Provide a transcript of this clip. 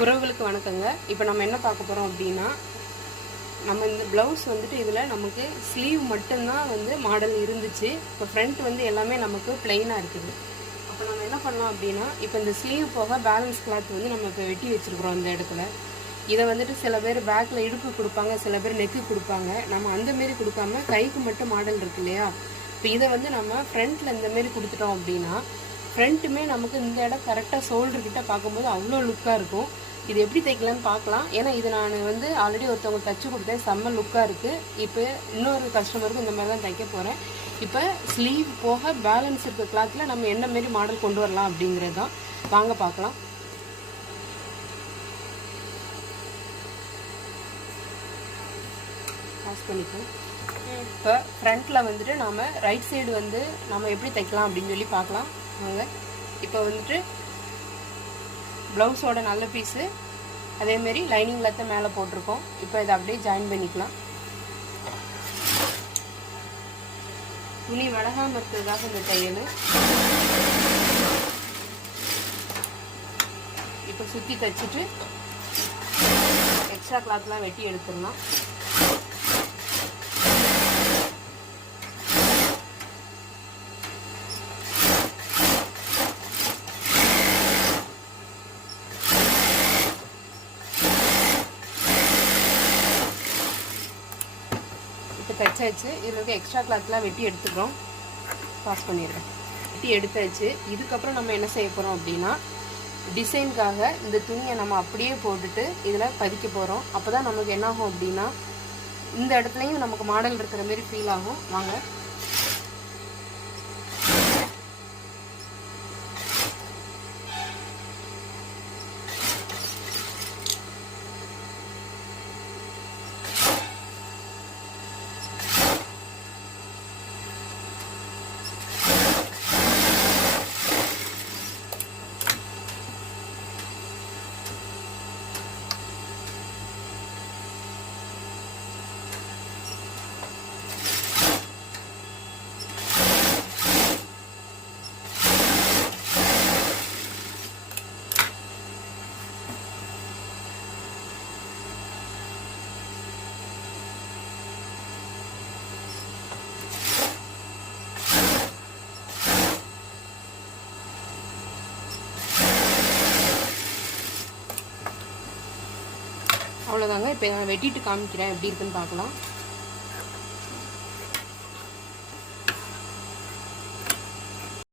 உறவுகளுக்கு வணக்கங்க. இப்போ நம்ம என்ன பார்க்க போகிறோம் அப்படின்னா, நம்ம இந்த ப்ளவுஸ் வந்துட்டு இதில் நமக்கு ஸ்லீவ் மட்டும்தான் வந்து மாடல் இருந்துச்சு. இப்போ ஃப்ரண்ட் வந்து எல்லாமே நமக்கு பிளெயினாக இருக்குது. அப்போ நம்ம என்ன பண்ணலாம் அப்படின்னா, இப்போ இந்த ஸ்லீவ் போக பேலன்ஸ் கிளாத் வந்து நம்ம இப்போ வெட்டி வச்சுருக்குறோம் இந்த இடத்துல. இதை வந்துட்டு சில பேர் பேக்கில் இடுப்பு கொடுப்பாங்க, சில பேர் நெக்கு கொடுப்பாங்க. நம்ம அந்தமாரி கொடுக்காம கைக்கு மட்டும் மாடல் இருக்கு இல்லையா, இப்போ இதை வந்து நம்ம ஃப்ரண்ட்டில் இந்தமாரி கொடுத்துட்டோம் அப்படின்னா ஃப்ரண்ட்டுமே நமக்கு இந்த இடம் கரெக்டாக ஷோல்டர்கிட்ட பார்க்கும்போது அவ்வளோ லுக்காக இருக்கும். இது எப்படி தைக்கலான்னு பார்க்கலாம். ஏன்னா இது நான் வந்து ஆல்ரெடி ஒருத்தவங்க தைச்சி கொடுத்தேன், செம்ம லுக்காக இருக்குது. இப்போ இன்னொரு கஸ்டமருக்கும் இந்த மாதிரி தான் தைக்க போகிறேன். இப்போ ஸ்லீவ் போக பேலன்ஸ் இருக்க கிளாத்தில் நம்ம என்ன மாரி மாடல் கொண்டு வரலாம் அப்படிங்கிறது தான். வாங்க பார்க்கலாம். பாஸ் பண்ணிப்போம். இப்போ ஃப்ரண்ட்டில் வந்துட்டு நாம் ரைட் சைடு வந்து நம்ம எப்படி தைக்கலாம் அப்படின்னு சொல்லி பார்க்கலாம் வாங்க. இப்போ வந்துட்டு ப்ளவுஸோட நல்ல பீஸு அதேமாரி லைனிங் கிளாத்தை மேலே போட்டிருக்கோம். இப்போ இதை அப்படியே ஜாயின் பண்ணிக்கலாம். துணி வடகாமல் இருக்கிறதுக்காக இந்த தையல். இப்போ சுற்றி தைச்சிட்டு எக்ஸ்ட்ரா கிளாத்லாம் வெட்டி எடுத்துடலாம். இப்போ தைச்சாச்சு. இதில் இருக்க எக்ஸ்ட்ரா கிளாத்லாம் வெட்டி எடுத்துக்கிறோம். பாஸ் பண்ணிடுறேன். வெட்டி எடுத்தாச்சு. இதுக்கப்புறம் நம்ம என்ன செய்ய போகிறோம் அப்படின்னா, டிசைனுக்காக இந்த துணியை நம்ம அப்படியே போட்டுட்டு இதில் பதிக்க போகிறோம். அப்போ தான் நமக்கு என்ன ஆகும் அப்படின்னா, இந்த இடத்துலையும் நமக்கு மாடல் இருக்கிற மாரி ஃபீல் ஆகும். வாங்க. அவ்வளோதாங்க. இப்போ நான் வெட்டிட்டு காமிக்கிறேன் எப்படி இருக்குன்னு பார்க்கலாம்.